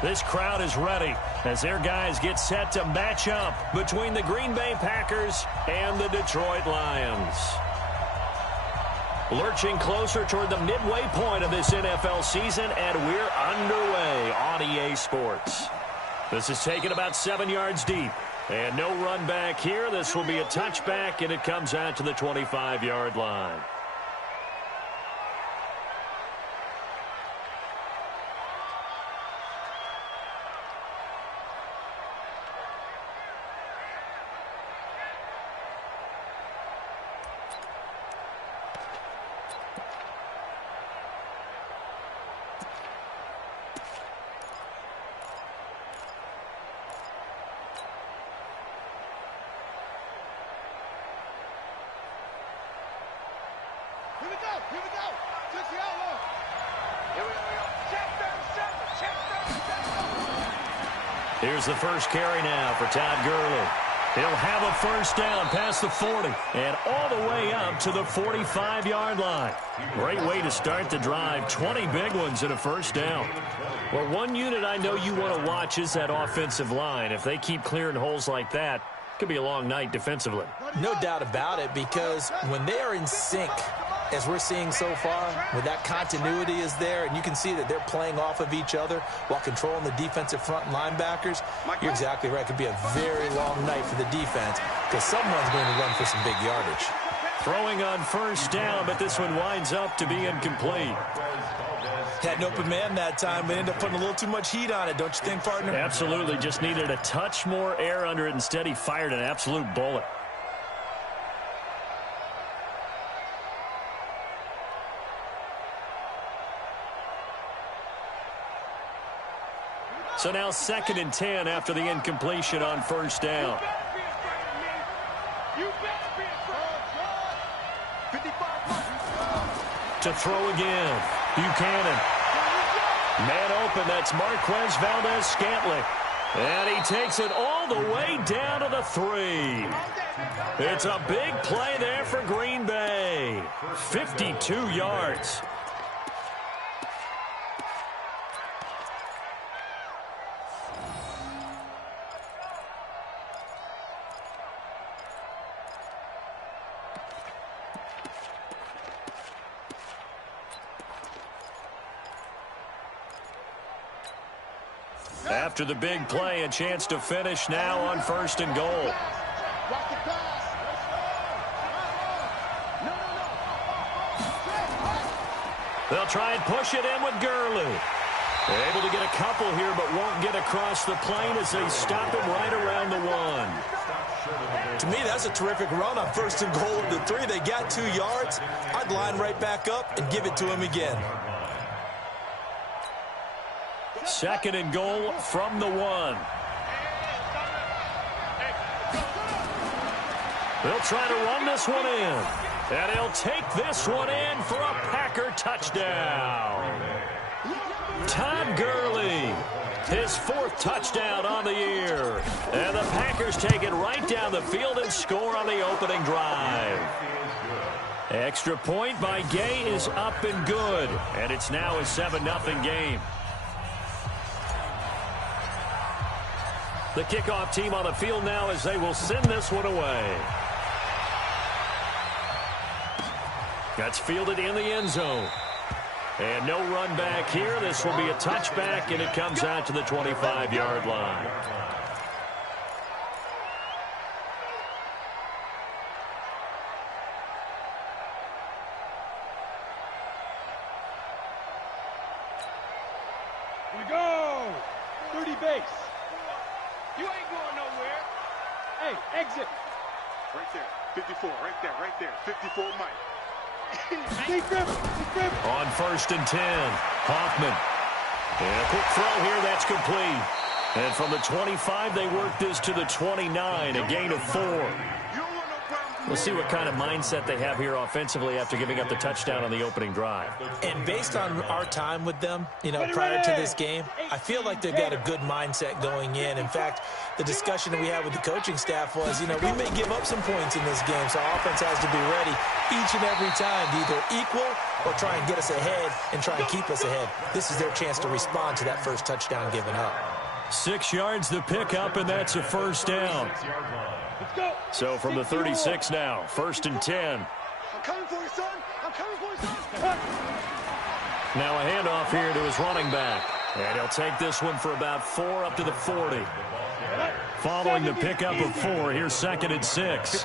This crowd is ready as their guys get set to match up between the Green Bay Packers and the Detroit Lions. Lurching closer toward the midway point of this NFL season, and we're underway on EA Sports. This is taken about 7 yards deep, and no run back here. This will be a touchback, and it comes out to the 25-yard line. Here we go. Just the outlaw. Here we go. Check down. Here's the first carry now for Todd Gurley. He'll have a first down past the 40 and all the way up to the 45-yard line. Great way to start the drive. 20 big ones and a first down. Well, one unit I know you want to watch is that offensive line. If they keep clearing holes like that, it could be a long night defensively. No doubt about it, because when they are in sync, as we're seeing so far, when that continuity is there, and you can see that they're playing off of each other while controlling the defensive front linebackers, you're exactly right. It could be a very long night for the defense because someone's going to run for some big yardage. Throwing on first down, but this one winds up to be incomplete. Had an open man that time, but ended up putting a little too much heat on it, don't you think, partner? Absolutely. Just needed a touch more air under it. Instead, he fired an absolute bullet. So now 2nd and 10 after the incompletion on first down. To throw again. Buchanan. Man open, that's Marquez Valdez-Scantling. And he takes it all the way down to the 3. It's a big play there for Green Bay. 52 yards. After the big play, a chance to finish now on 1st and goal. They'll try and push it in with Gurley. Able to get a couple here, but won't get across the plane as they stop him right around the 1. To me, that's a terrific run on 1st and goal of the 3. They got 2 yards. I'd line right back up and give it to him again. 2nd and goal from the 1. They'll try to run this one in. And he'll take this one in for a Packer touchdown. Todd Gurley, his 4th touchdown on the year. And the Packers take it right down the field and score on the opening drive. Extra point by Gay is up and good. And it's now a 7-0 game. The kickoff team on the field now as they will send this one away. That's fielded in the end zone. And no run back here. This will be a touchback, and it comes out to the 25-yard line. Here we go. 30 base. You ain't going nowhere. Hey, exit. Right there. 54. Right there. 54 Mike. On 1st and 10, Hoffman. And a quick throw here, that's complete. And from the 25, they work this to the 29, a gain of 4. We'll see what kind of mindset they have here offensively after giving up the touchdown on the opening drive. And based on our time with them, prior to this game, I feel like they've got a good mindset going in. In fact, the discussion that we had with the coaching staff was, we may give up some points in this game, so our offense has to be ready each and every time to either equal or try and get us ahead and try and keep us ahead. This is their chance to respond to that first touchdown given up. 6 yards to pick up, and that's a first down. Let's go. So from the 36 now, 1st and 10. I'm coming for you, son. I'm coming for you, son. Now a handoff here to his running back. And he'll take this one for about 4 up to the 40. Following the pickup of 4, here's 2nd and 6.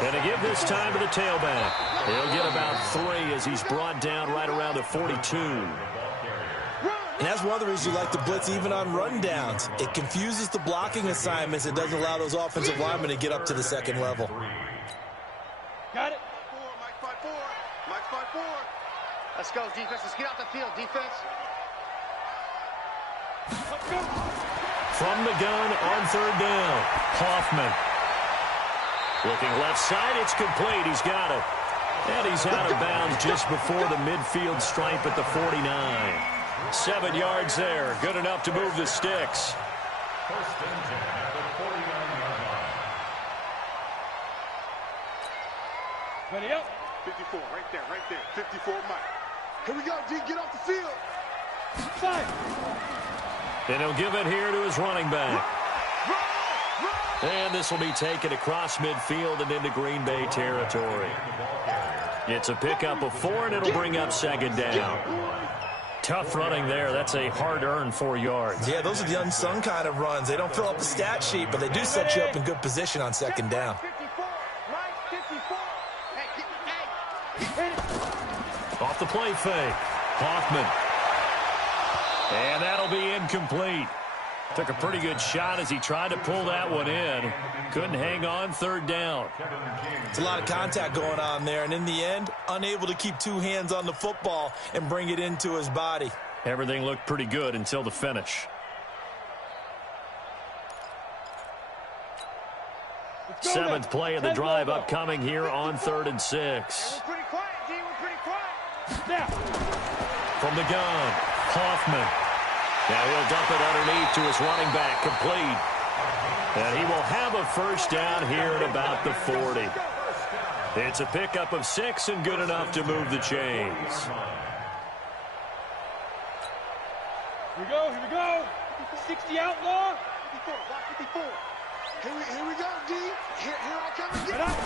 And to give this time to the tailback. He'll get about 3 as he's brought down right around the 42. And that's one of the reasons you like to blitz even on rundowns. It confuses the blocking assignments. It doesn't allow those offensive linemen to get up to the second level. Got it. Mike 5-4. Mike 5-4. Let's go, defense. Let's get out the field, defense. Let's go. From the gun on 3rd down, Hoffman. Looking left side, it's complete. He's got it. And he's out of bounds just before the midfield stripe at the 49. 7 yards there. Good enough to move the sticks. Ready up. 54, right there, right there. 54, Mike. Here we go, D. Get off the field. 5. And he'll give it here to his running back. And this will be taken across midfield and into Green Bay territory. It's a pickup of 4, and it'll bring up 2nd down. Tough running there. That's a hard-earned 4 yards. Yeah, those are the unsung kind of runs. They don't fill up the stat sheet, but they do set you up in good position on 2nd down. 54, right, 54. Hey. Off the play fake. Hoffman. And that'll be incomplete. Took a pretty good shot as he tried to pull that one in. Couldn't hang on, 3rd down. It's a lot of contact going on there, and in the end, unable to keep 2 hands on the football and bring it into his body. Everything looked pretty good until the finish. 7th play of the drive upcoming here on 3rd and 6. We're pretty quiet, D. We're pretty quiet. Snap. From the gun, Hoffman. Now he'll dump it underneath to his running back, complete. And he will have a first down here at about the 40. It's a pickup of 6 and good enough to move the chains. Here we go. Here we go. 60 outlaw. 54, Mike 54. Here we go, D. Here I come again. Right up.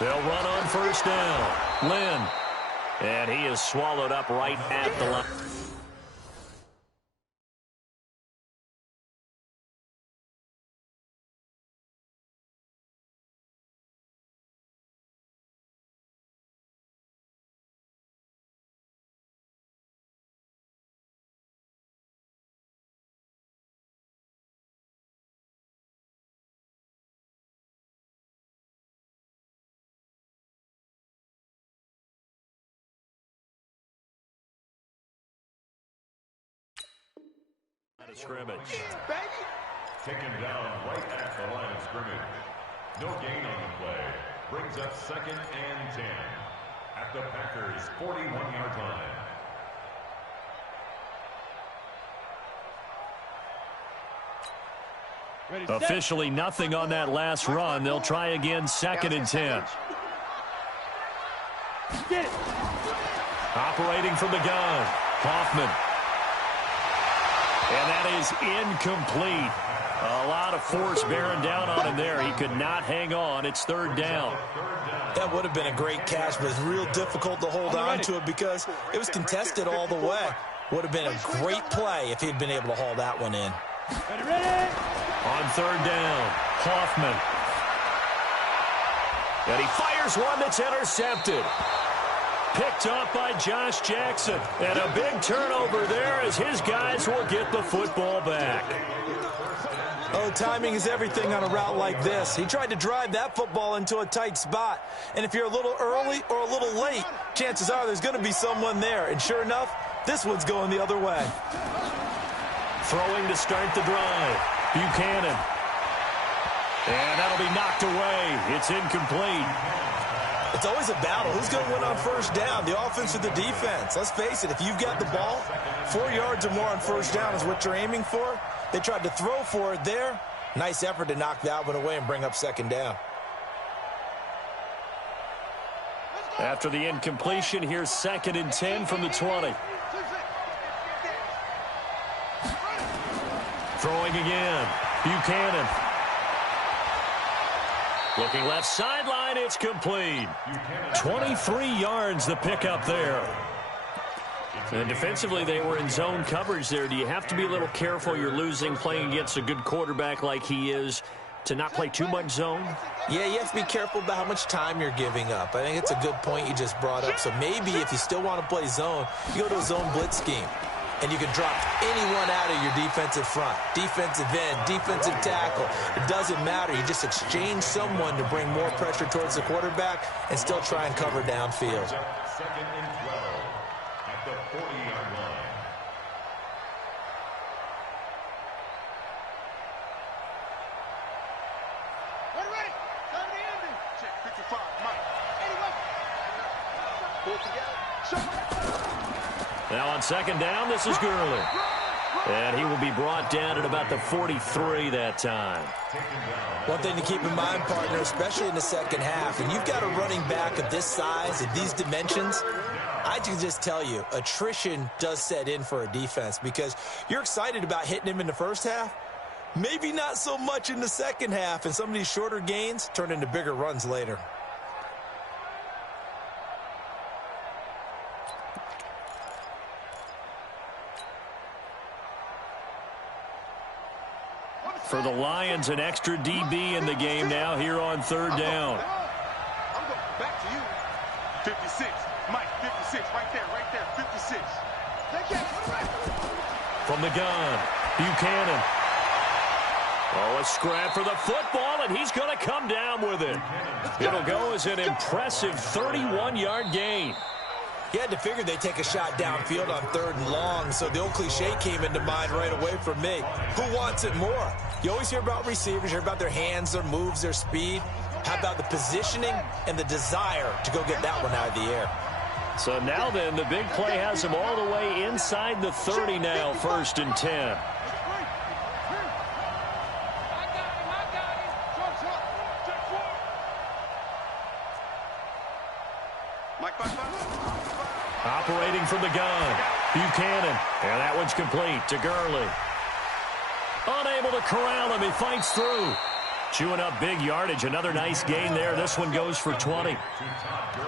They'll run on 1st down. Lynn. And he is swallowed up right at the line. Scrimmage. Taken down right at the line of scrimmage. No gain on the play. Brings up 2nd and 10 at the Packers' 41-yard line. Ready, set. Officially nothing on that last run. They'll try again, 2nd and 10. Get it. Operating from the gun, Hoffman. And that is incomplete. A lot of force bearing down on him there. He could not hang on. It's 3rd down. That would have been a great catch, but it's real difficult to hold on to it because it was contested all the way. Would have been a great play if he had been able to haul that one in. Ready, ready. On 3rd down, Hoffman. And he fires one that's intercepted. Picked up by Josh Jackson. And a big turnover there as his guys will get the football back. Oh, timing is everything on a route like this. He tried to drive that football into a tight spot. And if you're a little early or a little late, chances are there's going to be someone there. And sure enough, this one's going the other way. Throwing to start the drive. Buchanan. And that'll be knocked away. It's incomplete. It's always a battle. Who's going to win on 1st down, the offense or the defense? Let's face it, if you've got the ball, 4 yards or more on 1st down is what you're aiming for. They tried to throw for it there. Nice effort to knock that one away and bring up 2nd down. After the incompletion, here's 2nd and 10 from the 20. Throwing again. Buchanan. Looking left sideline, it's complete. 23 yards the pickup there. And defensively, they were in zone coverage there. Do you have to be a little careful? You're losing playing against a good quarterback like he is to not play too much zone? Yeah, you have to be careful about how much time you're giving up. I think it's a good point you just brought up. So maybe if you still want to play zone, you go to a zone blitz scheme. And you can drop anyone out of your defensive front, defensive end, defensive tackle. It doesn't matter. You just exchange someone to bring more pressure towards the quarterback and still try and cover downfield. 2nd and 12 at the 40-yard line. We're ready. Time to end it. Check 55. Mike. Anyway. Pull together. Now on 2nd down, this is Gurley. And he will be brought down at about the 43 that time. One thing to keep in mind, partner, especially in the second half, and you've got a running back of this size and these dimensions, I can just tell you, attrition does set in for a defense because you're excited about hitting him in the first half. Maybe not so much in the second half, and some of these shorter gains turn into bigger runs later. For the Lions, an extra DB in the game now here on 3rd down. I'm going back to you. 56. Mike, 56. Right there, 56. From the gun, Buchanan. Oh, a scrap for the football, and he's going to come down with it. It'll go as an impressive 31-yard gain. You had to figure they'd take a shot downfield on 3rd and long, so the old cliche came into mind right away for me. Who wants it more? You always hear about receivers, you hear about their hands, their moves, their speed. How about the positioning and the desire to go get that one out of the air? So now then, the big play has him all the way inside the 30 now, 1st and 10. Operating from the gun, Buchanan. And that one's complete to Gurley. Unable to corral him. He fights through. Chewing up big yardage. Another nice gain there. This one goes for 20.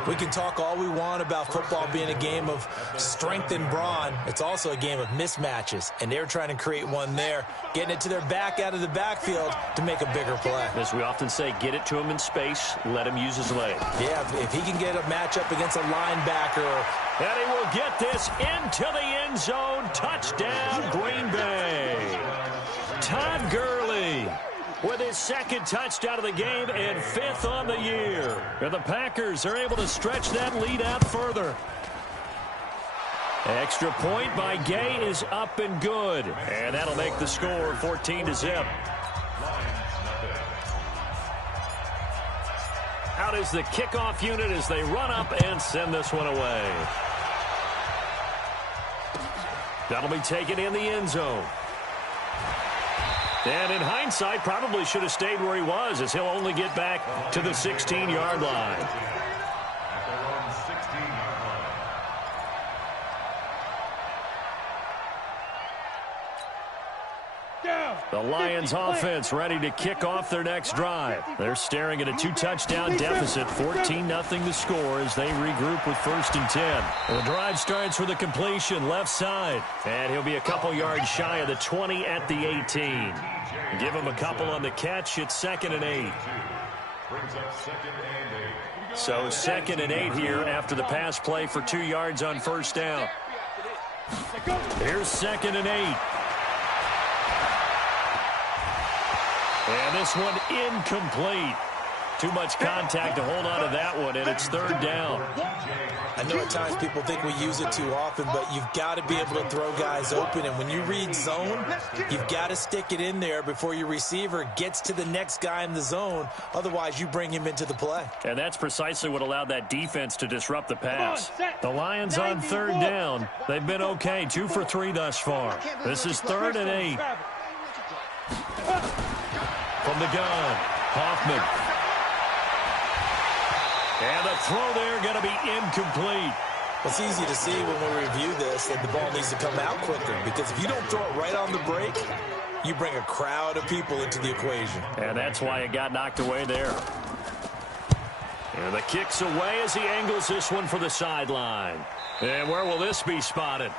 We can talk all we want about football being a game of strength and brawn. It's also a game of mismatches, and they're trying to create one there, getting it to their back out of the backfield to make a bigger play. As we often say, get it to him in space, let him use his leg. Yeah, if he can get a matchup against a linebacker. And he will get this into the end zone. Touchdown, Green Bay. Todd Gurley with his 2nd touchdown of the game and 5th on the year. And the Packers are able to stretch that lead out further. Extra point by Gay is up and good. And that'll make the score 14-0. Out is the kickoff unit as they run up and send this one away. That'll be taken in the end zone. And in hindsight, probably should have stayed where he was, as he'll only get back to the 16-yard line. At their own 16-yard line. The Lions offense ready to kick off their next drive. They're staring at a 2-touchdown deficit, 14-0 the score as they regroup with 1st and 10. The drive starts with a completion left side, and he'll be a couple yards shy of the 20 at the 18. Give him a couple on the catch. It's 2nd and 8. Brings up 2nd and 8. So 2nd and 8 here after the pass play for 2 yards on 1st down. Here's 2nd and 8. And this one incomplete. Too much contact to hold on to that one, and it's 3rd down. I know at times people think we use it too often, but you've got to be able to throw guys open. And when you read zone, you've got to stick it in there before your receiver gets to the next guy in the zone. Otherwise, you bring him into the play. And that's precisely what allowed that defense to disrupt the pass. The Lions on 3rd down. They've been okay, 2 for 3 thus far. This is 3rd and 8. From the gun, Hoffman. And the throw there going to be incomplete. It's easy to see when we review this that the ball needs to come out quicker, because if you don't throw it right on the break, you bring a crowd of people into the equation. And that's why it got knocked away there. And the kick's away as he angles this one for the sideline. And where will this be spotted?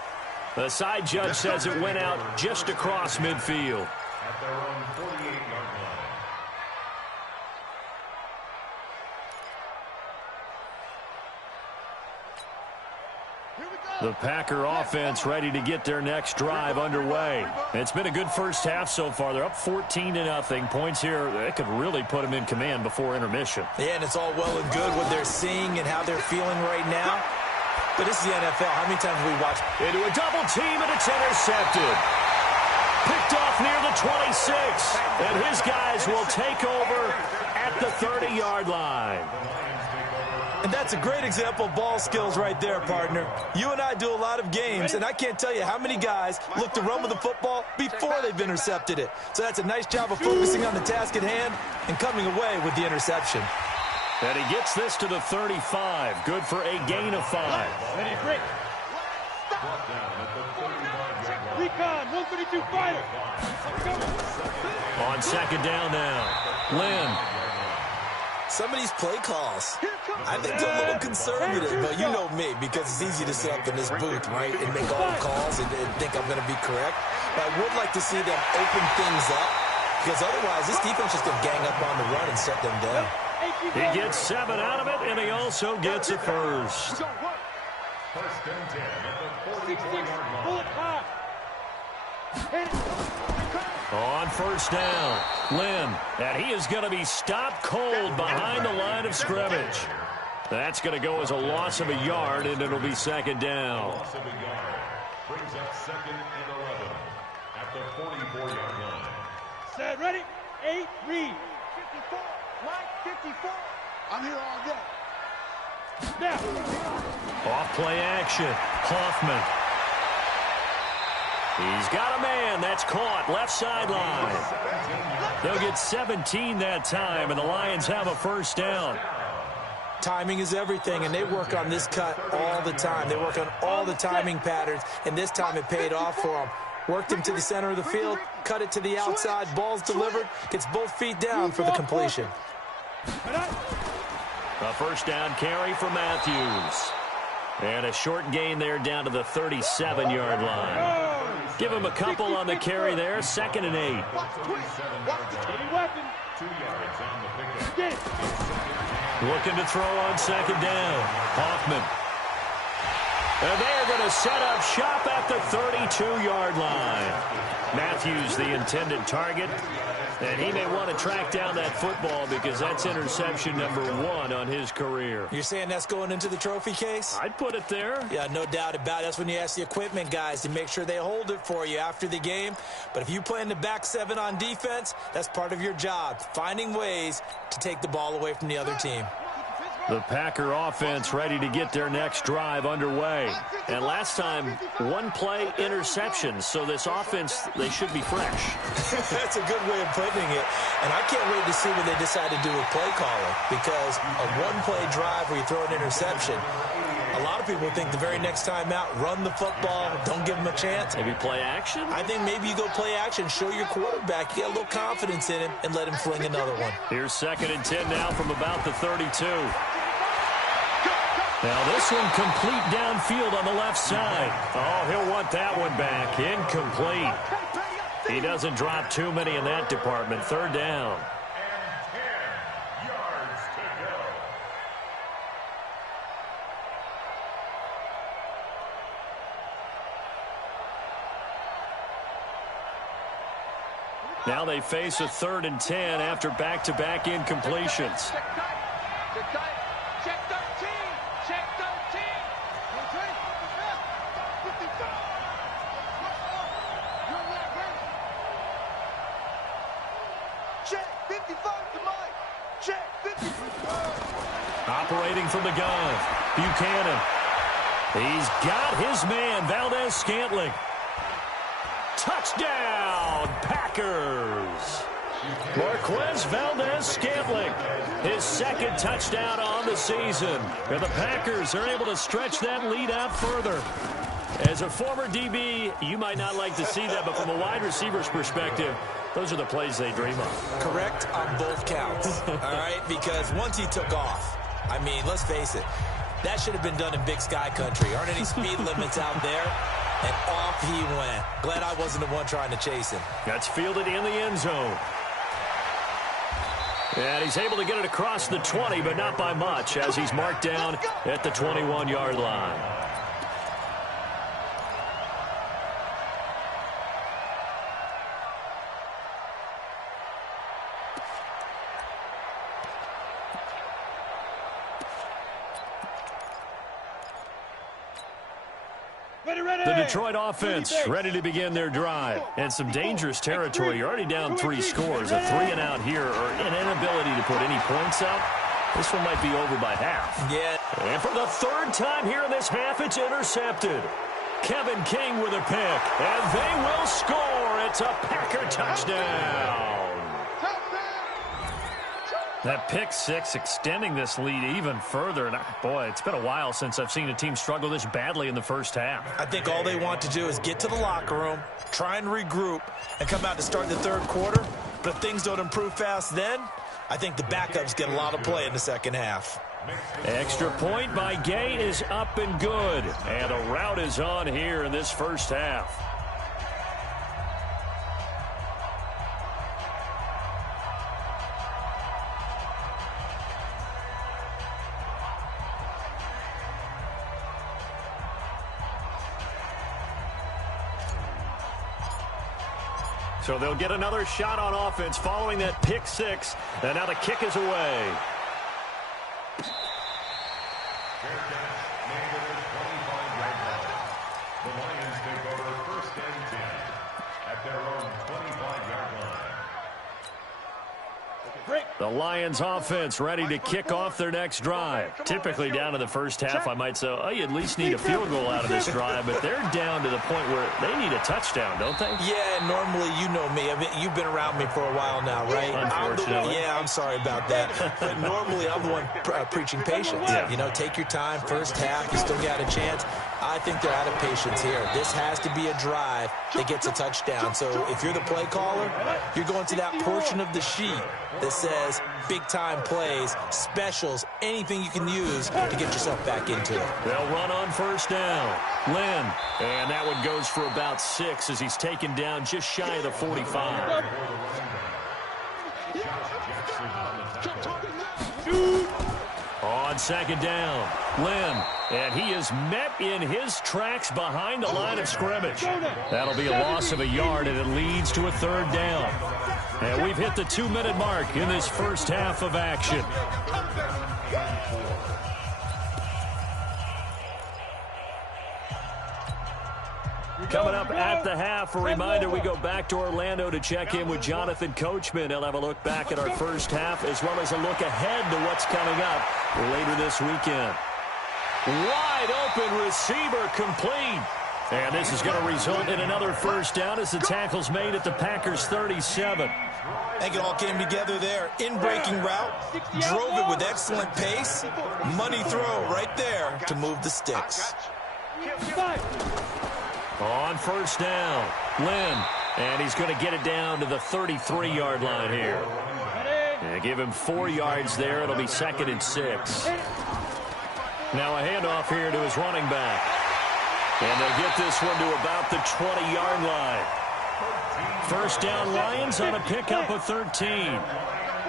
The side judge says it went out just across midfield. At their own 48-yard line. The Packer offense ready to get their next drive underway. It's been a good first half so far. They're up 14-0. Points here, that could really put them in command before intermission. Yeah, and it's all well and good what they're seeing and how they're feeling right now. But this is the NFL. How many times have we watched? Into a double team, and it's intercepted. Picked off near the 26. And his guys will take over at the 30-yard line. And that's a great example of ball skills right there, partner. You and I do a lot of games, and I can't tell you how many guys look to run with the football before they've intercepted it. So that's a nice job of focusing on the task at hand and coming away with the interception. And he gets this to the 35. Good for a gain of 5. Ready, break. Recon, 132 fighter. On second down now. Lynn. Some of these play calls, I think they're a little conservative, but you know me, because it's easy to sit up in this booth, right, and make all the calls and think I'm going to be correct. But I would like to see them open things up, because otherwise this defense is going to gang up on the run and shut them down. He gets 7 out of it, and he also gets a first. First and 10 at the 44-yard line. On first down, Lynn, and he is going to be stopped cold behind the line of scrimmage. That's going to go as a loss of a yard, and it'll be second down. Loss of a yard brings up second and 11 at the 44-yard line. Set, ready, 8, read. 54, Mike, 54. I'm here all day. Now. Off play action, Hoffman. He's got a man. That's caught. Left sideline. They'll get 17 that time, and the Lions have a first down. Timing is everything, and they work on this cut all the time. They work on all the timing patterns, and this time it paid off for them. Worked him to the center of the field, cut it to the outside, ball's delivered, gets both feet down for the completion. A first down carry for Matthews. And a short gain there down to the 37-yard line. Give him a couple on the carry there. 2nd and 8. 2 yards on the pickup. Looking to throw on second down. Hoffman. And they are going to set up shop at the 32-yard line. Matthews, the intended target. And he may want to track down that football because that's interception number 1 on his career. You're saying that's going into the trophy case? I'd put it there. Yeah, no doubt about it. That's when you ask the equipment guys to make sure they hold it for you after the game. But if you play in the back 7 on defense, that's part of your job, finding ways to take the ball away from the other team. The Packer offense ready to get their next drive underway. And last time, 1 play interception. So this offense, they should be fresh. That's a good way of putting it. And I can't wait to see what they decide to do with play calling. Because a 1-play drive where you throw an interception, a lot of people think the very next time out, run the football, don't give them a chance. Maybe play action? I think maybe you go play action, show your quarterback, you get a little confidence in him, and let him fling another one. Here's 2nd and 10 now from about the 32. Now this one complete downfield on the left side. Oh, he'll want that one back. Incomplete. He doesn't drop too many in that department. 3rd down. And 10 yards to go. Now they face a 3rd and 10 after back-to-back incompletions. Check 13. Check 13. Check 55 to Mike. Check 55. Operating from the gun, Buchanan. He's got his man, Valdez-Scantling. Touchdown, Packers. Marquez Valdez-Scantling, his second touchdown on the season. And the Packers are able to stretch that lead out further. As a former DB, you might not like to see that, but from a wide receiver's perspective, those are the plays they dream of. Correct on both counts, all right? Because once he took off, I mean, let's face it, that should have been done in Big Sky country. Aren't any speed limits out there? And off he went. Glad I wasn't the one trying to chase him. That's fielded in the end zone. And he's able to get it across the 20, but not by much, as he's marked down at the 21-yard line. The Detroit offense ready to begin their drive. And some dangerous territory. You're already down 3 scores. A 3-and-out here, or an inability to put any points up. This one might be over by half. Yeah. And for the third time here in this half, it's intercepted. Kevin King with a pick. And they will score. It's a Packer touchdown. That pick six extending this lead even further. And boy, it's been a while since I've seen a team struggle this badly in the first half. I think all they want to do is get to the locker room, try and regroup, and come out to start the third quarter. But if things don't improve fast then, I think the backups get a lot of play in the second half. Extra point by Gay is up and good. And a rout is on here in this first half. So they'll get another shot on offense following that pick six. And now the kick is away. The Lions take over 1st and 10 at their own 25-yard line. The Lions offense ready to kick off their next drive. Typically down to the first half, I might say, oh, you at least need a field goal out of this drive, but they're down to the point where they need a touchdown, don't they? Yeah, normally, you know me. I mean, you've been around me for a while now, right? Unfortunately. I'm sorry about that. But normally, I'm the one preaching patience. Yeah. You know, take your time. First half, you still got a chance. I think they're out of patience here. This has to be a drive that gets a touchdown. So if you're the play caller, you're going to that portion of the sheet that says big-time plays, specials, anything you can use to get yourself back into it. They'll run on first down. Lynn. And that one goes for about 6 as he's taken down just shy of the 45. On second down, Lynn. And he is met in his tracks behind the line of scrimmage. That'll be a loss of a yard, and it leads to a 3rd down. And we've hit the 2-minute mark in this first half of action. Coming up at the half, a reminder, we go back to Orlando to check in with Jonathan Coachman. He'll have a look back at our first half as well as a look ahead to what's coming up later this weekend. Wide open receiver complete. And this is going to result in another first down as the tackle's made at the Packers' 37. I think it all came together there. In-breaking route, drove it with excellent pace. Money throw right there to move the sticks. On first down, Lynn. And he's going to get it down to the 33-yard line here. And give him 4 yards there. It'll be 2nd and 6. Now a handoff here to his running back. And they'll get this one to about the 20-yard line. First down, Lions on a pickup of 13.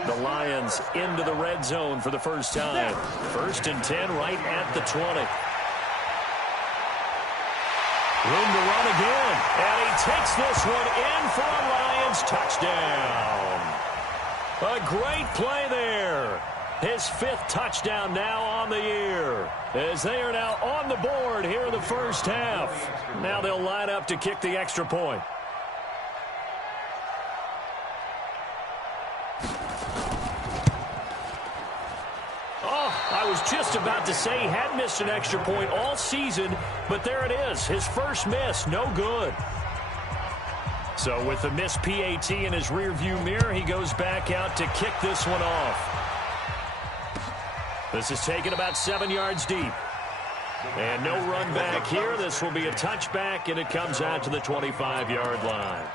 The Lions into the red zone for the first time. 1st and 10 right at the 20. Room to run again. And he takes this one in for a Lions touchdown. A great play there. His 5th touchdown now on the year, as they are now on the board here in the first half. Now they'll line up to kick the extra point. Oh, I was just about to say he hadn't missed an extra point all season, but there it is. His first miss, no good. So with the missed PAT in his rearview mirror, he goes back out to kick this one off. This is taken about 7 yards deep. And no run back here. This will be a touchback, and it comes out to the 25-yard line.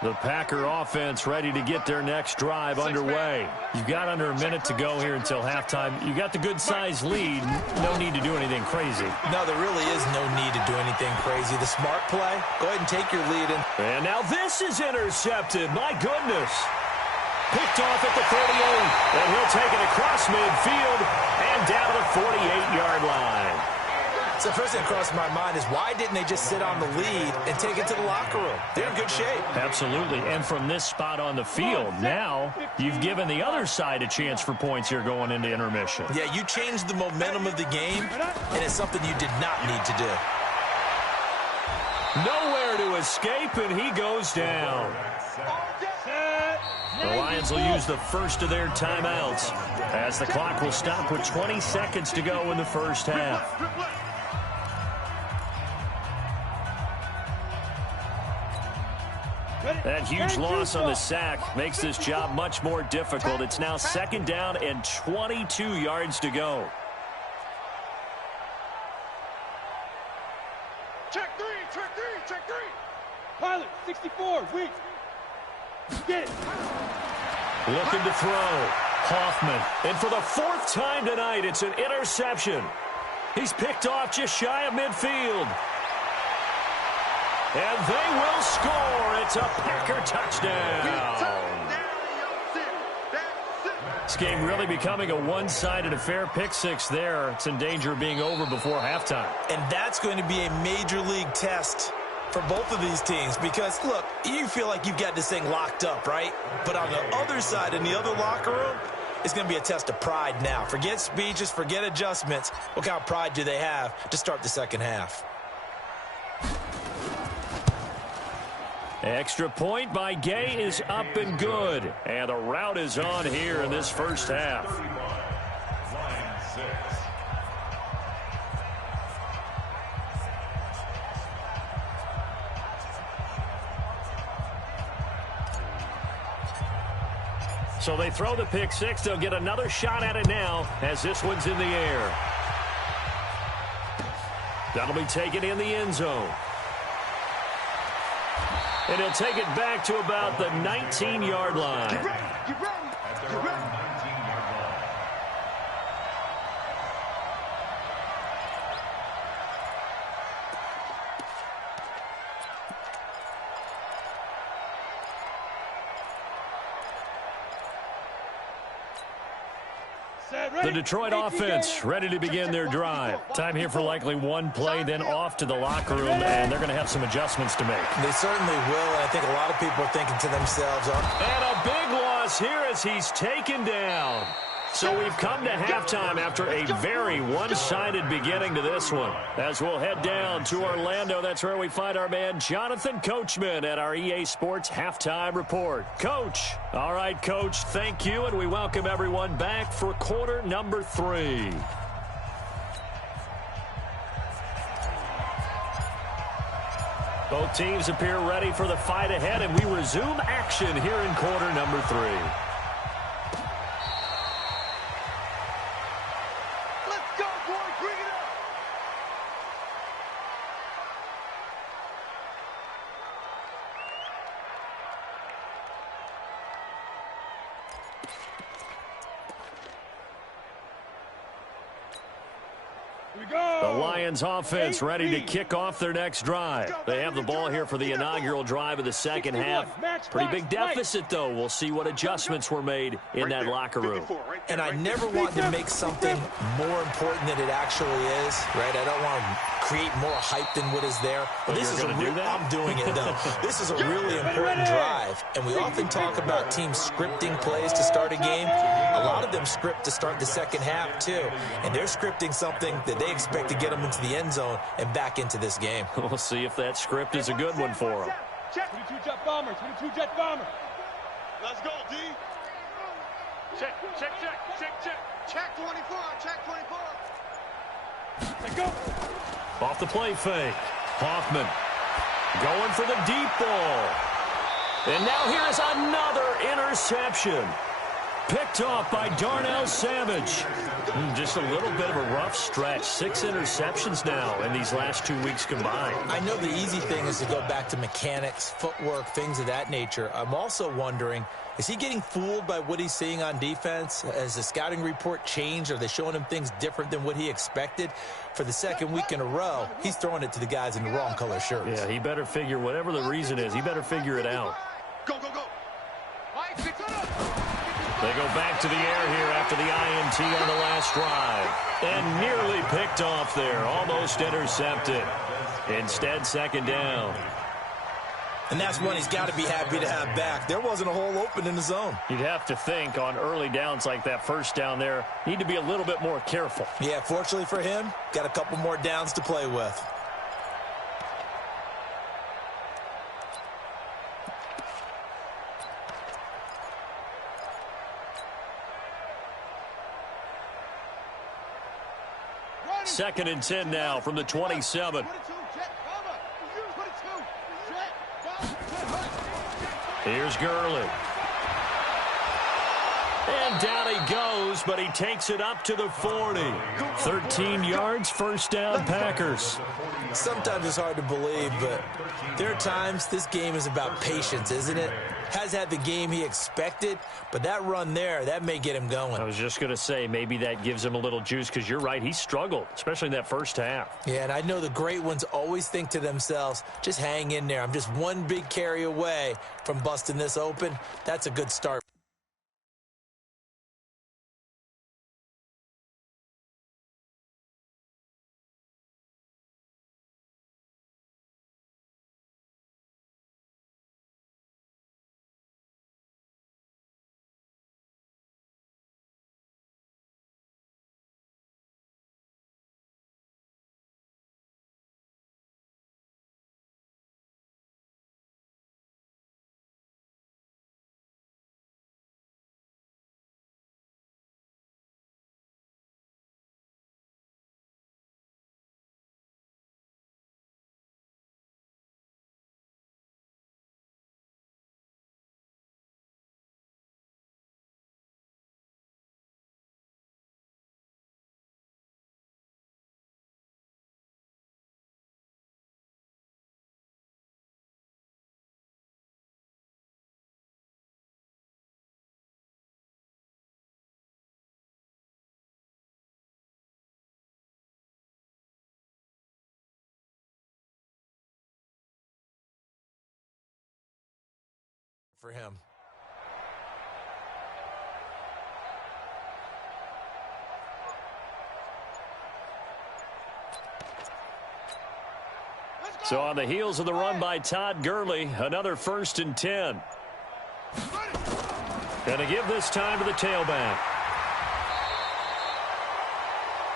The Packer offense ready to get their next drive underway. You've got under a minute to go here until halftime. You got the good-sized lead. No need to do anything crazy. No, there really is no need to do anything crazy. The smart play, go ahead and take your lead in. And now this is intercepted. My goodness. Picked off at the 38. And he'll take it across midfield and down to the 48-yard line. So the first thing that crossed my mind is why didn't they just sit on the lead and take it to the locker room? They're in good shape. Absolutely. And from this spot on the field, now you've given the other side a chance for points here going into intermission. Yeah, you changed the momentum of the game, and it's something you did not need to do. Nowhere to escape, and he goes down. The Lions will use the first of their timeouts as the clock will stop with 20 seconds to go in the first half. That huge loss on the sack makes this job much more difficult. It's now 2nd down and 22 yards to go. Check three. Pilot, 64, weak. Get it. Looking to throw. Hoffman. And for the 4th time tonight, it's an interception. He's picked off just shy of midfield. And they will score. It's a Packer touchdown. This game really becoming a one-sided affair. Pick 6 there. It's in danger of being over before halftime. And that's going to be a major league test for both of these teams because, look, you feel like you've got this thing locked up, right? But on the other side, in the other locker room, it's going to be a test of pride now. Forget speeches, forget adjustments. What kind of pride do they have to start the second half? Extra point by Gay is up and good. And the route is on here in this first half. So they throw the pick 6. They'll get another shot at it now as this one's in the air. That'll be taken in the end zone. And he'll take it back to about the 19-yard line. Get ready. Get ready. The Detroit offense ready to begin their drive. Time here for likely one play, then off to the locker room, and they're going to have some adjustments to make. They certainly will, and I think a lot of people are thinking to themselves, and a big loss here as he's taken down. So we've come to halftime after a very one-sided beginning to this one. As we'll head down to Orlando, that's where we find our man Jonathan Coachman at our EA Sports Halftime Report. Coach. All right, Coach, thank you, and we welcome everyone back for quarter number 3. Both teams appear ready for the fight ahead, and we resume action here in quarter number 3. Lions offense ready to kick off their next drive. They have the ball here for the inaugural drive of the second half. Pretty big deficit, though. We'll see what adjustments were made in that locker room. And I never want to make something more important than it actually is, right? I don't want to create more hype than what is there. But this is I'm doing it, though. This is a really important drive. And we often talk about teams scripting plays to start a game. A lot of them script to start the second half, too. And they're scripting something that they expect to get them into the end zone and back into this game. We'll see if that script is a good one for them. Check. 22 jet bomber. 22 jet bomber. Let's go, D. Check. Check 24. Check 24. Let's go. Off the play fake. Hoffman going for the deep ball. And now here's another interception. Picked off by Darnell Savage. Just a little bit of a rough stretch. 6 interceptions now in these last 2 weeks combined. I know the easy thing is to go back to mechanics, footwork, things of that nature. I'm also wondering, is he getting fooled by what he's seeing on defense? Has the scouting report changed? Are they showing him things different than what he expected? For the second week in a row, he's throwing it to the guys in the wrong color shirts. Yeah, he better figure, whatever the reason is, he better figure it out. Go, go, go. They go back to the air here after the INT on the last drive. And nearly picked off there. Almost intercepted. Instead, second down. And that's one he's got to be happy to have back. There wasn't a hole open in the zone. You'd have to think on early downs like that first down there, need to be a little bit more careful. Yeah, fortunately for him, got a couple more downs to play with. Second and 10 now from the 27. Here's Gurley. And down he goes, but he takes it up to the 40. 13 yards, first down, Packers. Sometimes it's hard to believe, but there are times this game is about patience, isn't it? Has had the game he expected, but that run there, that may get him going. I was just going to say, maybe that gives him a little juice, because you're right, he struggled, especially in that first half. Yeah, and I know the great ones always think to themselves, just hang in there. I'm just one big carry away from busting this open. That's a good start. For him. So on the heels of the run by Todd Gurley, another 1st and 10. And to give this time to the tailback.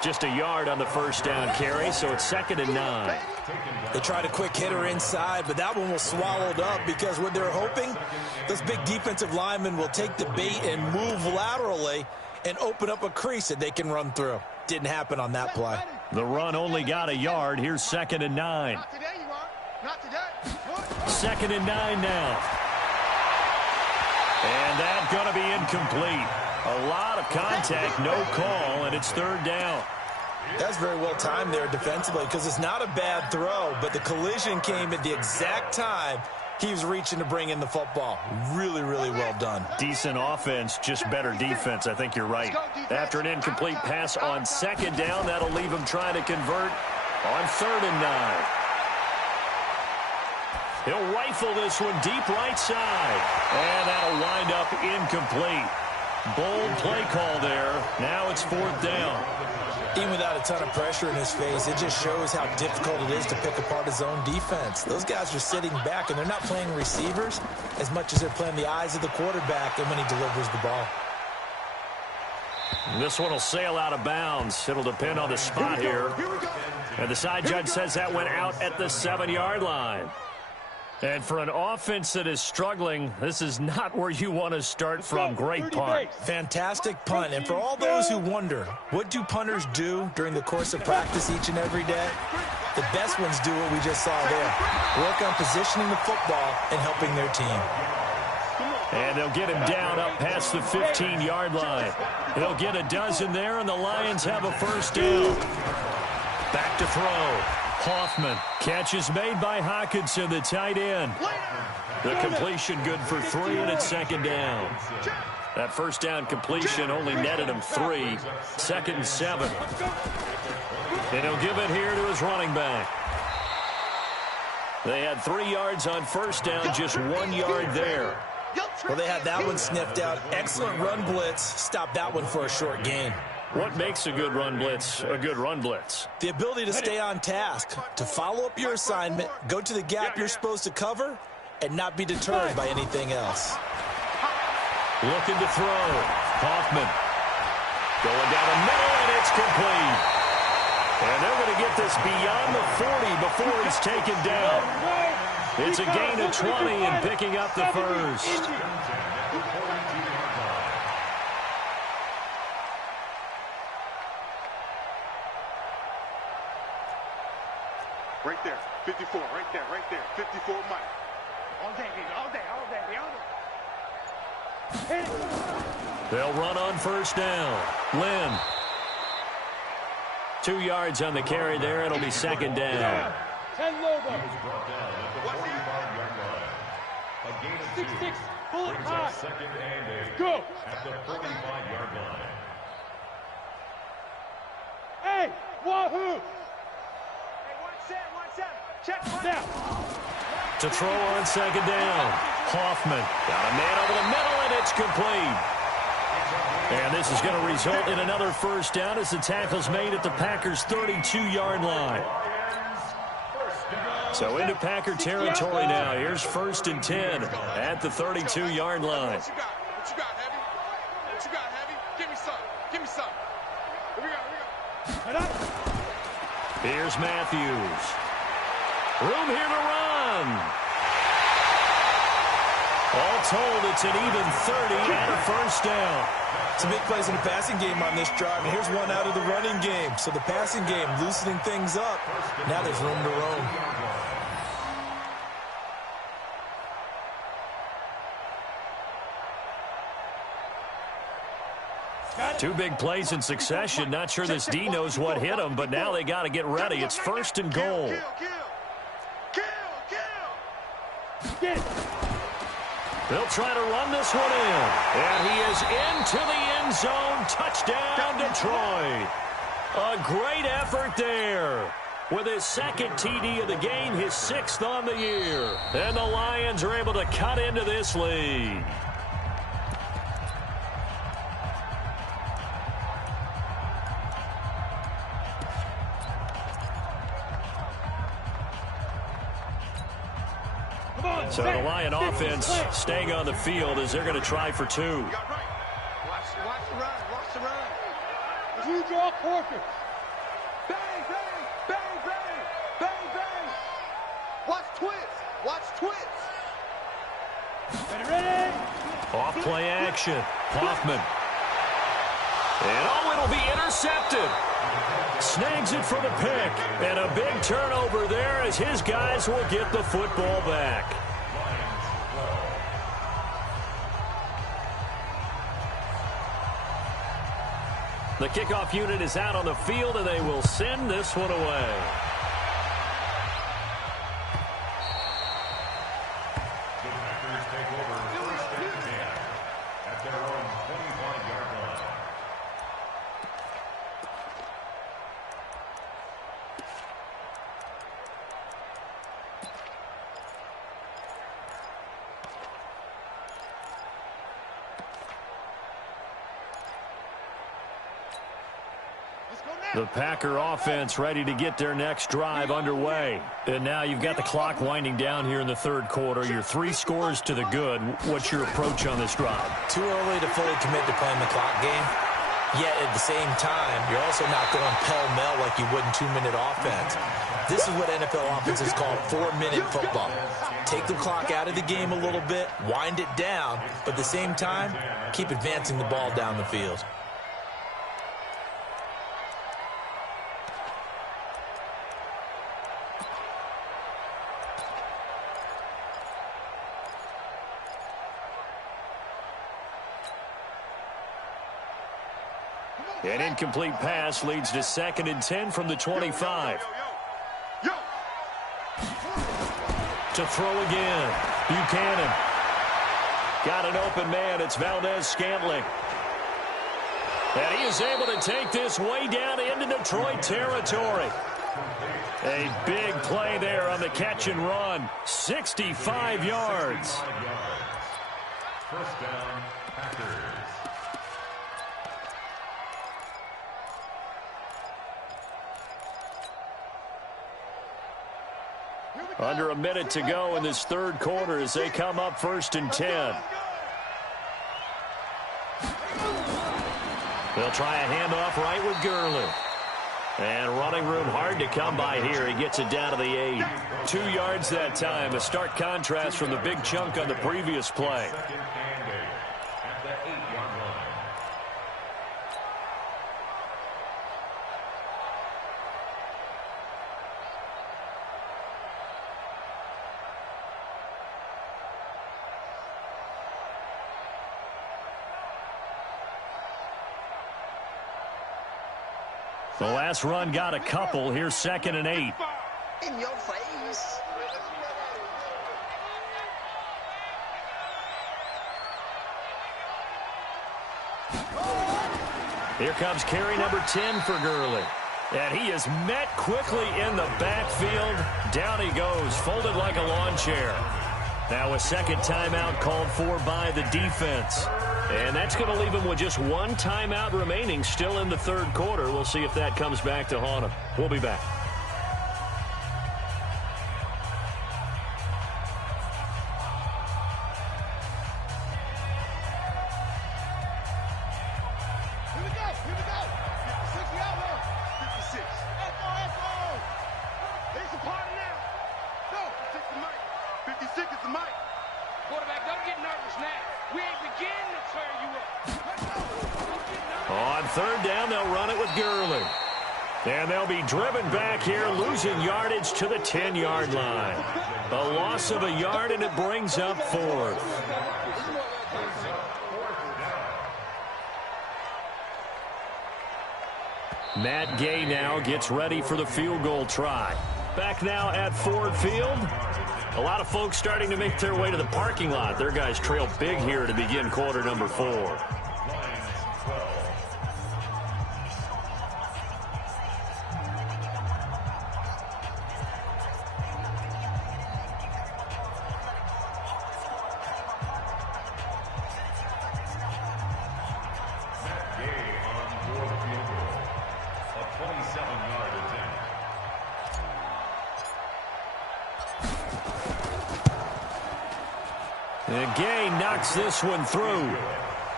Just a yard on the first down carry, so it's 2nd and 9. They tried a quick hitter inside, but that one was swallowed up because what they're hoping, those big defensive linemen will take the bait and move laterally and open up a crease that they can run through. Didn't happen on that play. The run only got a yard. Here's 2nd and 9. Not today, you are. Not today. 2nd and 9 now. And that's going to be incomplete. A lot of contact, no call, and it's 3rd down. That's very well timed there defensively because it's not a bad throw, but the collision came at the exact time he was reaching to bring in the football. Really, really well done. Decent offense, just better defense. I think you're right. After an incomplete pass on 2nd down, that'll leave him trying to convert on 3rd and 9. He'll rifle this one deep right side. And that'll wind up incomplete. Bold play call there. Now it's 4th down. Even without a ton of pressure in his face, it just shows how difficult it is to pick apart his own defense. Those guys are sitting back, and they're not playing receivers as much as they're playing the eyes of the quarterback and when he delivers the ball. And this one will sail out of bounds. It'll depend on the spot here. And the side judge says that went out at the 7-yard line. And for an offense that is struggling, this is not where you want to start from. Great punt. Fantastic punt. And for all those who wonder, what do punters do during the course of practice each and every day? The best ones do what we just saw there. Work on positioning the football and helping their team. And they'll get him down up past the 15-yard line. He'll get a dozen there, and the Lions have a first down. Back to throw. Hoffman. Catch is made by Hockenson, the tight end. The completion good for 3, and it's second down. That first down completion only netted him 3. 2nd and 7. And he'll give it here to his running back. They had 3 yards on first down, just 1 yard there. Well, they had that one sniffed out. Excellent run blitz. Stop that one for a short gain. What makes a good run blitz a good run blitz? The ability to stay on task, to follow up your assignment, go to the gap you're supposed to cover, and not be deterred by anything else. Looking to throw. Hoffman. Going down the middle, and it's complete. And they're going to get this beyond the 40 before he's taken down. It's a gain of 20 and picking up the first. Right there, 54, right there, 54 Mike. All day, baby, all day. They'll run on first down. Lynn. 2 yards on the carry there. It'll be second down. 10 Lobo. 6-6, bullet high. Second and 8. Go. At the 45-yard line. Hey, wahoo. Hey, 1-7. Check. Now. To throw on second down. Hoffman. Got a man over the middle, and it's complete. And this is going to result in another first down as the tackle's made at the Packers' 32-yard line. So into Packer territory now. Here's 1st and 10 at the 32-yard line. What you got, Heavy? What you got, Heavy? Give me some. Here we go. Here's Matthews. Room here to run. All told, it's an even 30 and a first down. Some big plays in the passing game on this drive, and here's one out of the running game. So the passing game loosening things up. Now there's room to roam. Two big plays in succession. Not sure this D knows what hit him, but now they got to get ready. It's 1st and goal. Get it. They'll try to run this one in. And he is into the end zone. Touchdown, Detroit. A great effort there. With his 2nd TD of the game, his 6th on the year. And the Lions are able to cut into this lead. So the Lion offense staying on the field as they're going to try for 2. Watch the run. You draw Corker. Bang. Watch twist. Ready? Off play action. Hoffman. And it'll be intercepted. Snags it for the pick. And a big turnover there as his guys will get the football back. The kickoff unit is out on the field, and they will send this one away. The Packers take over 1st and 10 at their own 25-yard line. The Packer offense ready to get their next drive underway. And now you've got the clock winding down here in the 3rd quarter. You're 3 scores to the good. What's your approach on this drive? Too early to fully commit to playing the clock game. Yet at the same time, you're also not going pell-mell like you would in 2-minute offense. This is what NFL offenses call 4-minute football. Take the clock out of the game a little bit, wind it down, but at the same time, keep advancing the ball down the field. An incomplete pass leads to 2nd and 10 from the 25. To throw again. Buchanan. Got an open man. It's Valdez-Scantling. And he is able to take this way down into Detroit territory. A big play there on the catch and run. 65 yards. First down, Packers. Under a minute to go in this third quarter as they come up 1st and 10. They'll try a handoff right with Gurley. And running room hard to come by here. He gets it down to the 8. 2 yards that time. A stark contrast from the big chunk on the previous play. Second and 8 at the 8-yard line. The last run got a couple. Here's 2nd and 8. In your face. Here comes carry number 10 for Gurley. And he is met quickly in the backfield. Down he goes, folded like a lawn chair. Now a second timeout called for by the defense. And that's going to leave him with just one timeout remaining still in the third quarter. We'll see if that comes back to haunt him. We'll be back. Here we go. 56, we out one. 56. Echo. There's a party now. Go. 56 the mic. 56 is the mic. Quarterback, don't get nervous now. We ain't beginning to tear you up. On 3rd down, they'll run it with Gurley. And they'll be driven back here, losing yardage to the 10-yard line. A loss of a yard, and it brings up 4th. Matt Gay now gets ready for the field goal try. Back now at Ford Field. A lot of folks starting to make their way to the parking lot. Their guys trail big here to begin quarter number 4. And Gay knocks this one through.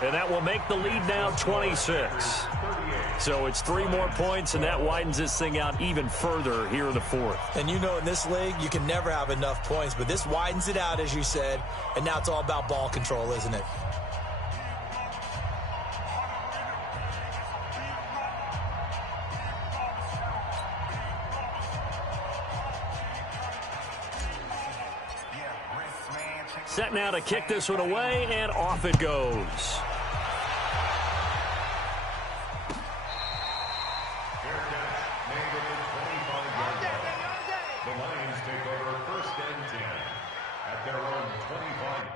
And that will make the lead now 26. So it's 3 more points, and that widens this thing out even further here in the 4th. And you know in this league, you can never have enough points, but this widens it out, as you said, and now it's all about ball control, isn't it? Set now to kick this one away, and off it goes. The Lions take over 1st and 10 at their own 25.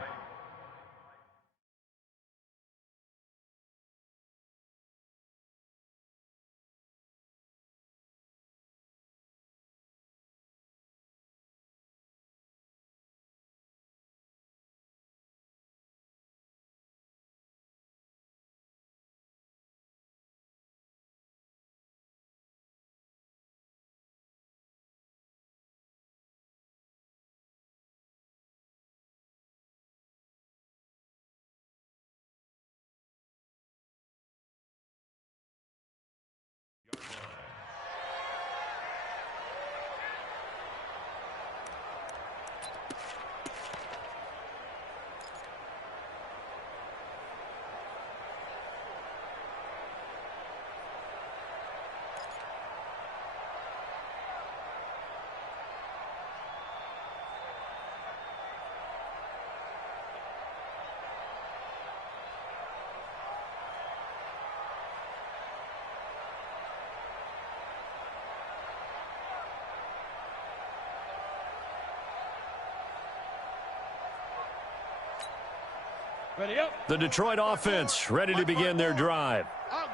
Ready up. The Detroit offense ready to begin their drive.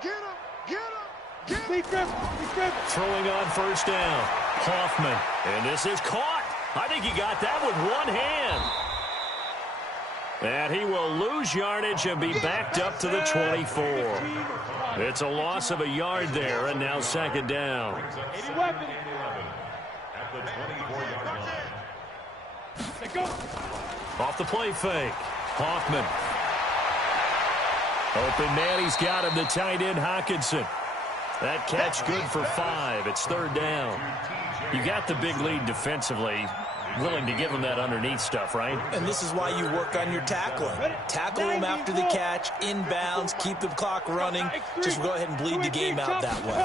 Get him. Get him. Get him. Deep grip. Throwing on first down. Hoffman. And this is caught. I think he got that with one hand. And he will lose yardage and be backed up to the 24. It's a loss of a yard there, and now second down. At the 24-yard line. Let's go. Off the play fake. Hoffman. Open man, he's got him, the tight end Hockenson. That catch good for 5. It's third down. You got the big lead defensively. Willing to give him that underneath stuff, right? And this is why you work on your tackling. Tackle him after the catch, inbounds, keep the clock running. Just go ahead and bleed the game out that way.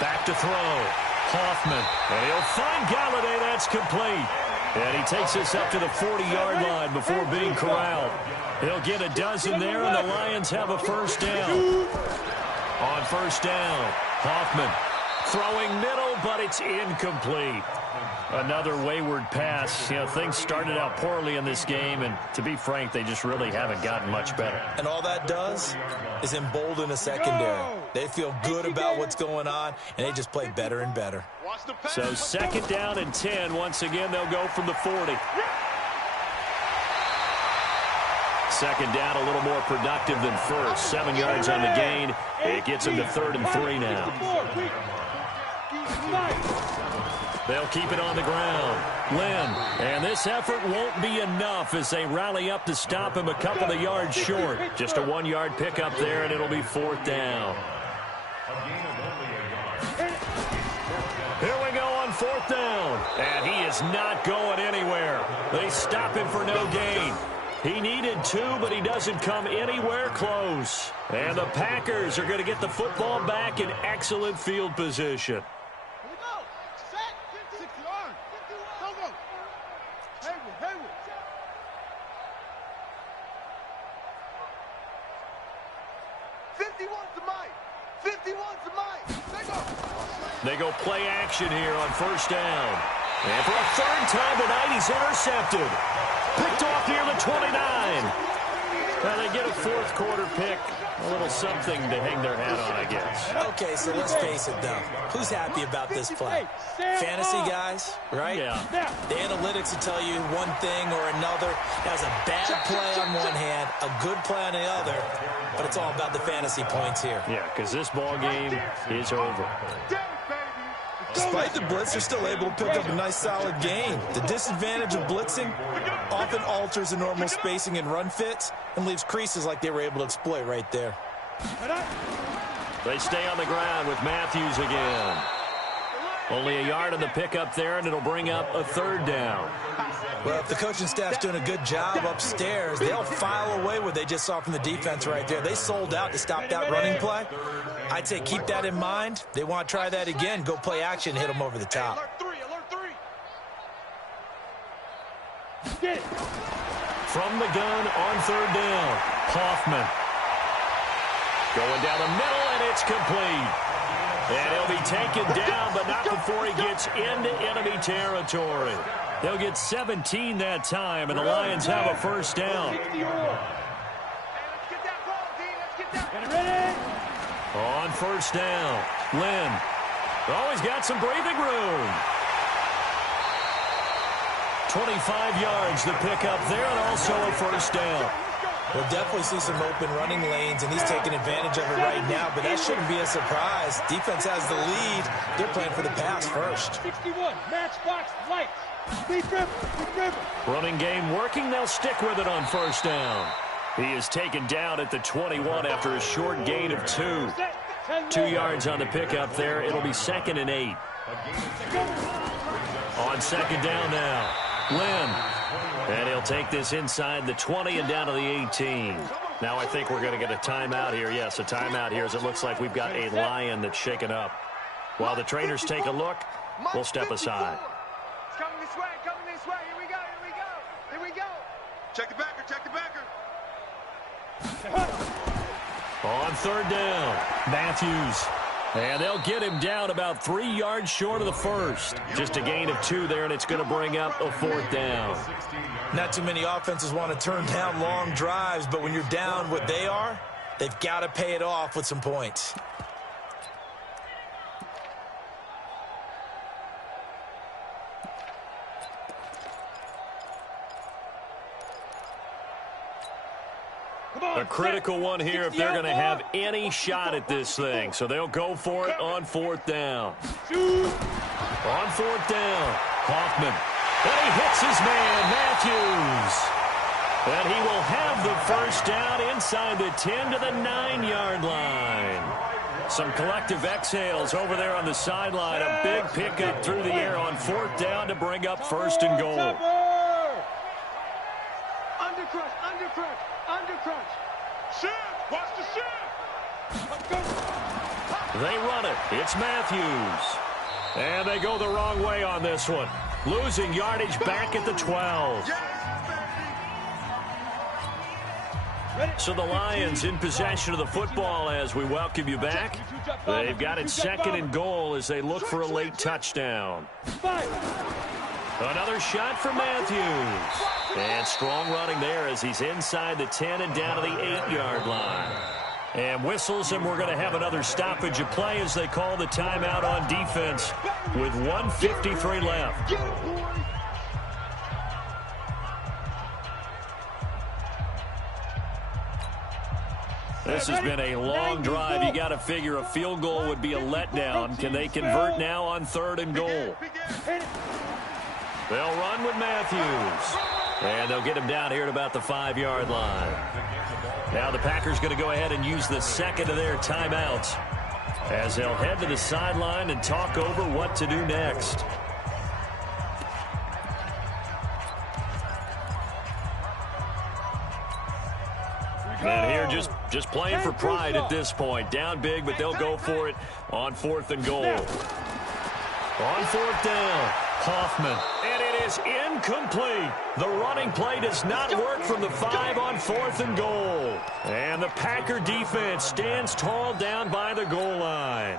Back to throw. Hoffman. And he'll find Galladay. That's complete. And he takes this up to the 40-yard line before being corralled. He'll get a dozen there, and the Lions have a first down. On first down, Hoffman throwing middle, but it's incomplete. Another wayward pass. You know, things started out poorly in this game, and to be frank, they just really haven't gotten much better. And all that does is embolden a secondary. They feel good about what's going on, and they just play better and better. So second down and 10. Once again, they'll go from the 40. Second down, a little more productive than first. 7 yards on the gain. It gets them to 3rd and 3 now. They'll keep it on the ground. Lynn, and this effort won't be enough as they rally up to stop him a couple of yards short. Just a 1-yard pickup there, and it'll be 4th down. Here we go on 4th down, and he is not going anywhere. They stop him for no gain. He needed 2, but he doesn't come anywhere close. And the Packers are going to get the football back in excellent field position. They go play action here on first down. And for a 3rd time tonight, he's intercepted. Picked off near the 29. Now they get a 4th quarter pick. A little something to hang their hat on, I guess. Okay, so let's face it, though. Who's happy about this play? Fantasy guys, right? Yeah. The analytics will tell you one thing or another. That's a bad play on one hand, a good play on the other, but it's all about the fantasy points here. Yeah, because this ball game is over. Despite the blitz, they're still able to pick up a nice, solid gain. The disadvantage of blitzing often alters the normal spacing and run fits and leaves creases like they were able to exploit right there. They stay on the ground with Matthews again. Only a yard on the pickup there, and it'll bring up a 3rd down. Well, if the coaching staff's doing a good job upstairs, they'll file away what they just saw from the defense right there. They sold out to stop that running play. I'd say keep that in mind. They want to try that again. Go play action, hit them over the top. From the gun on 3rd down, Hoffman. Going down the middle, and it's complete. And he'll be taken down, but not before he gets into enemy territory. They'll get 17 that time, and the Lions have a first down. On first down, Lynn. Always got some breathing room. 25 yards the pickup there, and also a first down. We'll definitely see some open running lanes, and he's taking advantage of it right now, but that shouldn't be a surprise. Defense has the lead. They're playing for the pass first. 61, matchbox, lights. Running game working. They'll stick with it on first down. He is taken down at the 21 after a short gain of 2. 2 yards on the pickup there. It'll be 2nd and 8. On second down now, Lynn. And he'll take this inside the 20 and down to the 18. Now I think we're going to get a timeout here. Yes, a timeout here as it looks like we've got a Lion that's shaken up. While the trainers take a look, we'll step aside. It's coming this way, coming this way. Here we go, here we go. Here we go. Check the backer, check the backer. On third down, Matthews. And they'll get him down about 3 yards short of the first. Just a gain of 2 there, and it's going to bring up a 4th down. Not too many offenses want to turn down long drives, but when you're down what they are, they've got to pay it off with some points. A critical one here if they're going to have any shot at this thing. So they'll go for it on 4th down. On 4th down, Hoffman. And he hits his man, Matthews. And he will have the first down inside the 10 to the 9-yard line. Some collective exhales over there on the sideline. A big pickup through the air on 4th down to bring up 1st and goal. Undercrush, undercrush, undercrush. Shift! Watch the shift! Let's go. They run it. It's Matthews. And they go the wrong way on this one. Losing yardage back at the 12. So the Lions in possession of the football as we welcome you back. They've got it 2nd and goal as they look for a late touchdown. Another shot for Matthews. And strong running there as he's inside the 10 and down to the 8-yard line. And whistles, and we're going to have another stoppage of play as they call the timeout on defense with 1:53 left. This has been a long drive. You got to figure a field goal would be a letdown. Can they convert now on 3rd and goal? They'll run with Matthews. And they'll get him down here at about the 5-yard line. Now the Packers going to go ahead and use the 2nd of their timeouts as they'll head to the sideline and talk over what to do next. And here just playing for pride at this point. Down big, but they'll go for it on 4th and goal. On 4th down, Hoffman. And it is incomplete. The running play does not work from the 5 on 4th and goal. And the Packer defense stands tall down by the goal line.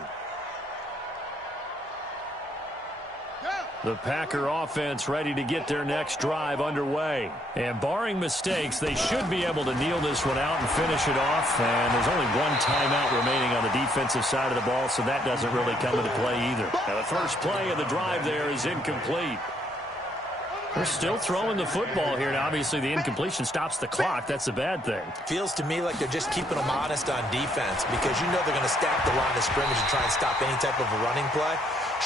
The Packer offense ready to get their next drive underway. And barring mistakes, they should be able to kneel this one out and finish it off. And there's only one timeout remaining on the defensive side of the ball, so that doesn't really come into play either. Now, the first play of the drive there is incomplete. They're still throwing the football here, and obviously the incompletion stops the clock. That's a bad thing. Feels to me like they're just keeping them honest on defense because you know they're going to stack the line of scrimmage and try and stop any type of a running play.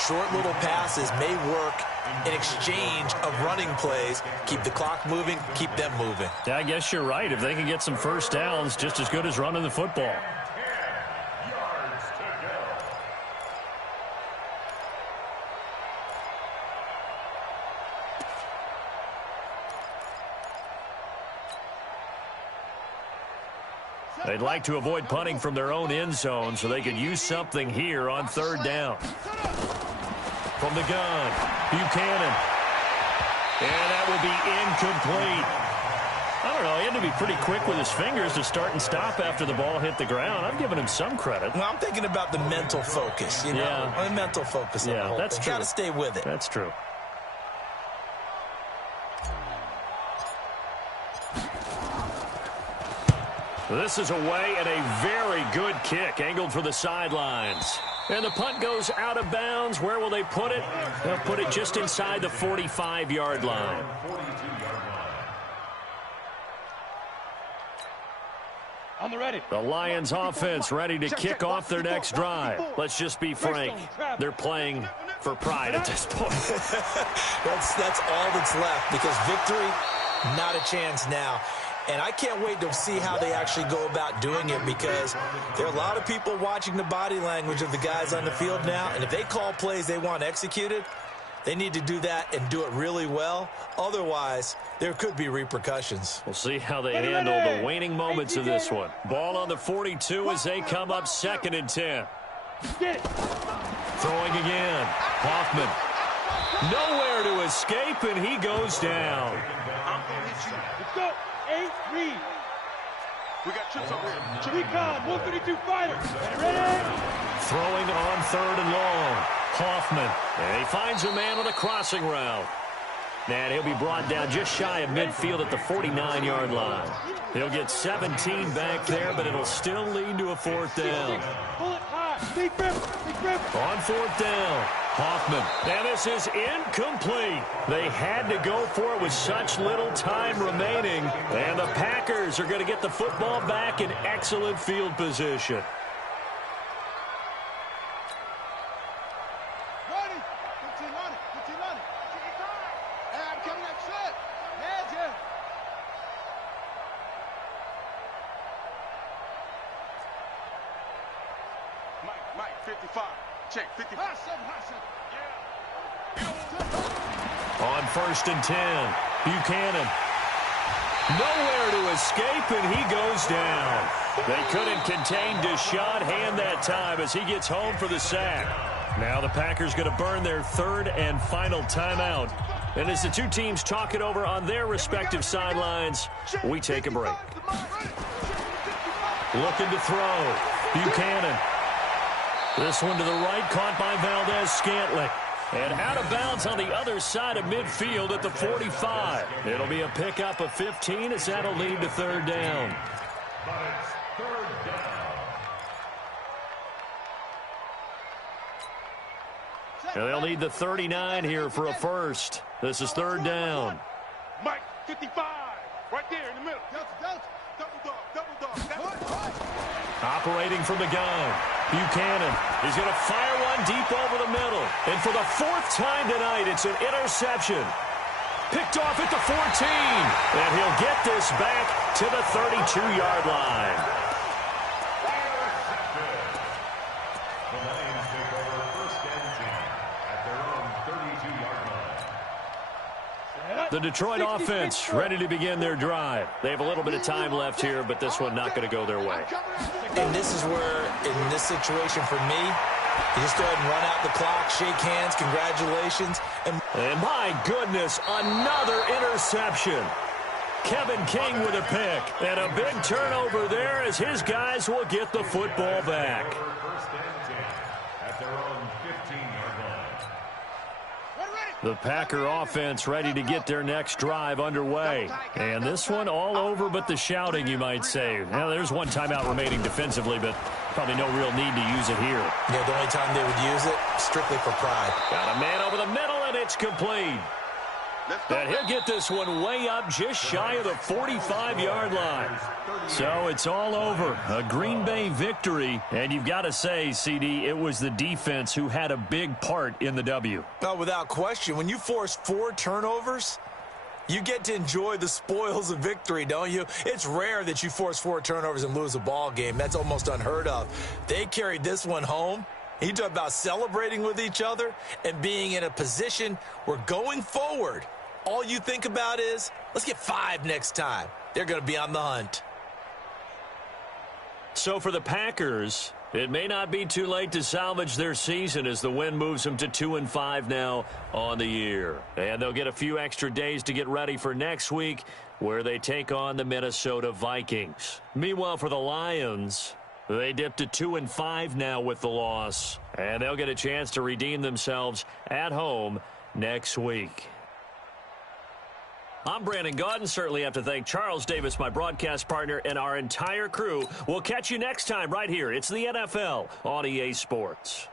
Short little passes may work in exchange of running plays. Keep the clock moving, keep them moving. Yeah, I guess you're right. If they can get some first downs, just as good as running the football. They'd like to avoid punting from their own end zone so they could use something here on 3rd down. From the gun, Buchanan. And that will be incomplete. I don't know, he had to be pretty quick with his fingers to start and stop after the ball hit the ground. I'm giving him some credit. Well, I'm thinking about the mental focus, you know. Yeah. The mental focus. Yeah, that's true. Got to stay with it. That's true. This is away and a very good kick angled for the sidelines. And the punt goes out of bounds. Where will they put it? They'll put it just inside the 45-yard line. On the ready. The Lions offense ready to kick off their next drive. Let's just be frank. They're playing for pride at this point. That's all that's left because victory, not a chance now. And I can't wait to see how they actually go about doing it because there are a lot of people watching the body language of the guys on the field now. And if they call plays they want executed, they need to do that and do it really well. Otherwise, there could be repercussions. We'll see how they handle the waning moments of this one. Ball on the 42 as they come up 2nd and 10. Throwing again. Hoffman. Nowhere to escape, and he goes down. Let's go. 8-3. We got trips over here. Recon, 132 fighters. Ready? throwing on 3rd and long. Hoffman. And he finds a man on a crossing route. And he'll be brought down just shy of midfield at the 49-yard line. He'll get 17 back there, but it'll still lead to a 4th down. On 4th down, Hoffman. And this is incomplete. They had to go for it with such little time remaining. And the Packers are going to get the football back in excellent field position. Mike, 55. Check, 55. On 1st and 10, Buchanan. Nowhere to escape, and he goes down. They couldn't contain Deshaun Hand that time as he gets home for the sack. Now the Packers going to burn their 3rd and final timeout. And as the two teams talk it over on their respective sidelines, we take a break. Looking to throw. Buchanan. This one to the right, caught by Valdez-Scantling. And out of bounds on the other side of midfield at the 45. It'll be a pickup of 15 as that'll lead to 3rd down. But it's 3rd down. And they'll need the 39 here for a first. This is 3rd down. Mike, 55. Right there in the middle. Double dog. Operating from the gun, Buchanan. He's going to fire one deep over the middle. And for the 4th time tonight, it's an interception. Picked off at the 14. And he'll get this back to the 32-yard line. The Lions take over 1st and 10 at their own 32-yard line. The Detroit offense ready to begin their drive. They have a little bit of time left here, but this one not going to go their way. And this is where, in this situation for me, you just go ahead and run out the clock, shake hands, congratulations. And my goodness, another interception. Kevin King with a pick. And a big turnover there as his guys will get the football back. 1st and 10 at their own 15-yard line. The Packer offense ready to get their next drive underway. And this one all over but the shouting, you might say. Now, there's one timeout remaining defensively, but probably no real need to use it here. yeah, the only time they would use it, strictly for pride. Got a man over the middle, and it's complete. And he'll get this one way up just shy of the 45-yard line. So it's all over. A Green Bay victory. And you've got to say, CD, it was the defense who had a big part in the W. Oh, without question. When you force 4 turnovers, you get to enjoy the spoils of victory, don't you? It's rare that you force 4 turnovers and lose a ball game. That's almost unheard of. They carried this one home. You talk about celebrating with each other and being in a position where going forward, all you think about is, let's get 5 next time. They're going to be on the hunt. So for the Packers, it may not be too late to salvage their season as the win moves them to 2-5 now on the year. And they'll get a few extra days to get ready for next week where they take on the Minnesota Vikings. Meanwhile, for the Lions, they dipped to 2-5 now with the loss. And they'll get a chance to redeem themselves at home next week. I'm Brandon Gaudin. Certainly have to thank Charles Davis, my broadcast partner, and our entire crew. We'll catch you next time right here. It's the NFL on EA Sports.